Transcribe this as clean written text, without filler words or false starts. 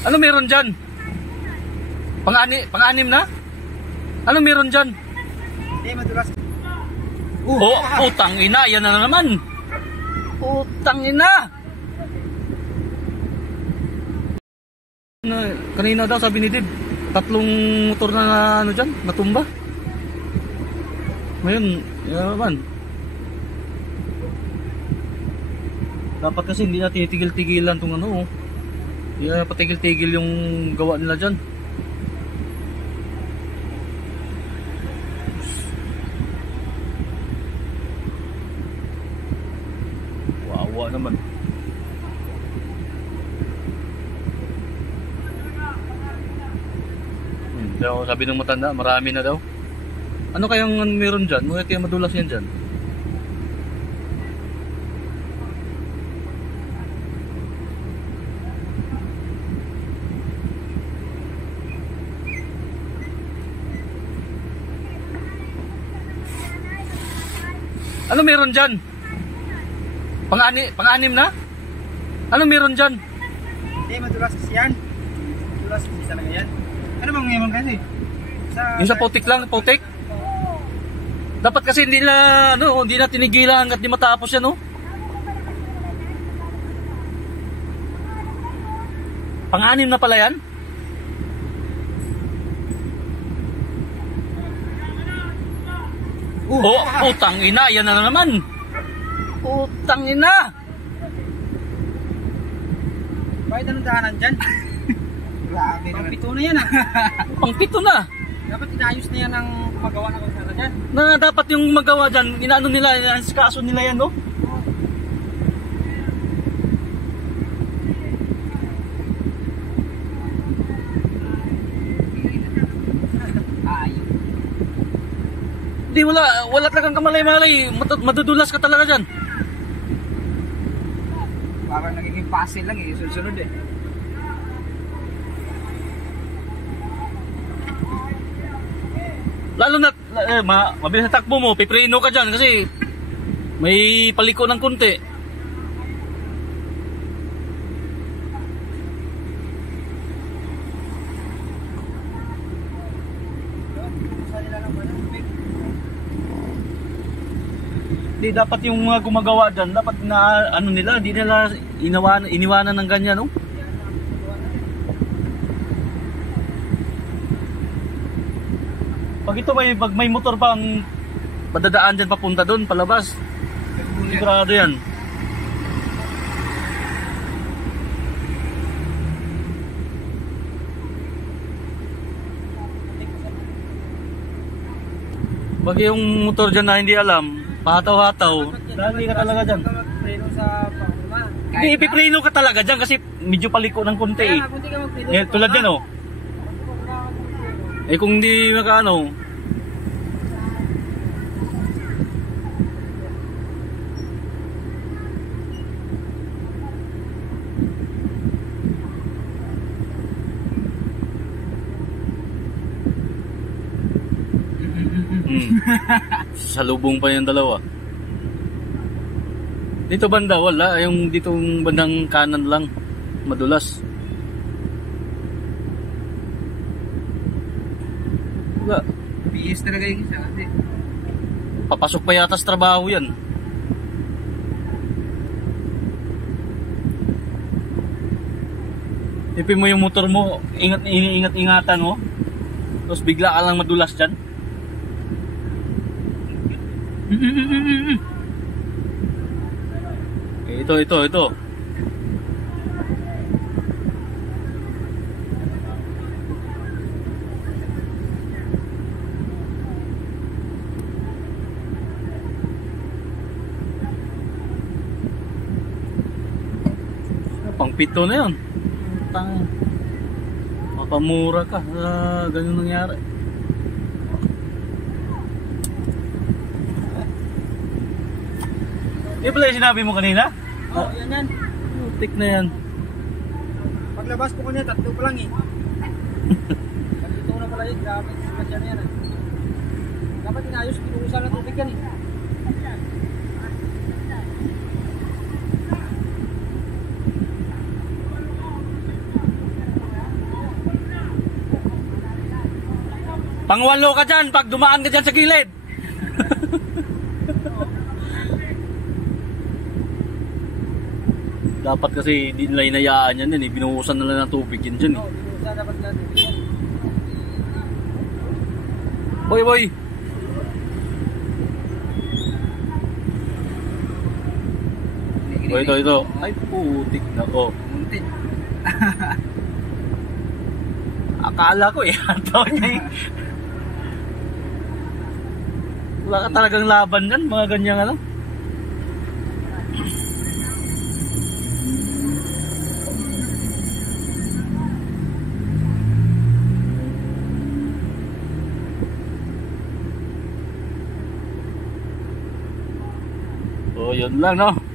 Ano meron dyan? Pang-anim na? Ano meron dyan? Hindi, madulas. Utang ina, yan na naman. Utang ina. Kanina daw sabi ni Dib, 3 motor na ano dyan, natumba. Ngayon, yan naman. Dapat kasi hindi na tinitigil-tigilan itong ano. Hindi na patigil-tigil yung gawa nila dyan. Wawa naman. Sabi ng matanda, marami na daw. Ano kayang meron dyan? Ano kaya madulas yan dyan? Ano meron dyan? Pang-anim na? Ano meron dyan? Hindi, madulas kasi yan. Madulas kasi talaga yan. Ano bang ngayon kasi? Yung sa putik lang, putik? Dapat kasi hindi na tinigilan hanggat di matapos yan, no? Pang-anim na pala yan? Utang ina, yan na naman. Utang ina. Bakit anong dahanan dyan? Grabe naman. Pang-pito na yan, ah. Pang-pito na. Dapat inayos na yan ang magawa ng kalsada dyan. Na dapat yung magawa dyan, inaano nila, kaso nila yan, no? Hindi, wala talagang kamalay-malay. Madudulas ka talaga dyan. Parang nagiging puzzle lang eh, sunod eh. Lalo na, mabilis na takbo mo, pipreno ka dyan kasi may paliko ng konti. Di dapat yung mga gumagawa dyan, dapat na ano nila, di nila iniwanan ng ganyan, no? Pag may motor pang padadaan dyan papunta doon, palabas. Sigurado yan. Pag yung motor dyan na hindi alam, pahataw-hataw, dali ka talaga dyan. Magpreno sa panguma. Hindi, ipipreno ka talaga dyan kasi medyo paliko ng konti eh. Tulad yan, oh. Eh kung hindi makaano. Salubong pa yung dalawa. Dito banda wala, yung ditong bandang kanan lang madulas. Wala. PS talaga yung isa kasi. Papasok pa yata sa trabaho yan. Tipin mo yung motor mo, ingat-ingatan mo. Tapos bigla ka lang madulas dyan. Ito. Pang-pito na yun. Mapamura ka. Ganun nangyari. Di pala yung sinabi mo kanina? Oo, yan. Tik na yan. Paglabas ko kanya, 3 pa lang eh. Pagkito na pala yun, grabe. Kasi yan eh. Dapat inayos, pinuusan ng tubig yan eh. Pangwalo ka dyan pag dumaan ka dyan sa gilid. Dapat kasi di nila inayaan yan eh. Binuhusan nila ng tubig yun dyan eh. Oo, binuhusan dapat nila tubig yan. Boy, boy. Ito. Ay, putik na. Oh. Muntik. Akala ko eh. Ataw niya eh. Wala ka talagang laban dyan. Mga ganyang ano. So, yun lang no.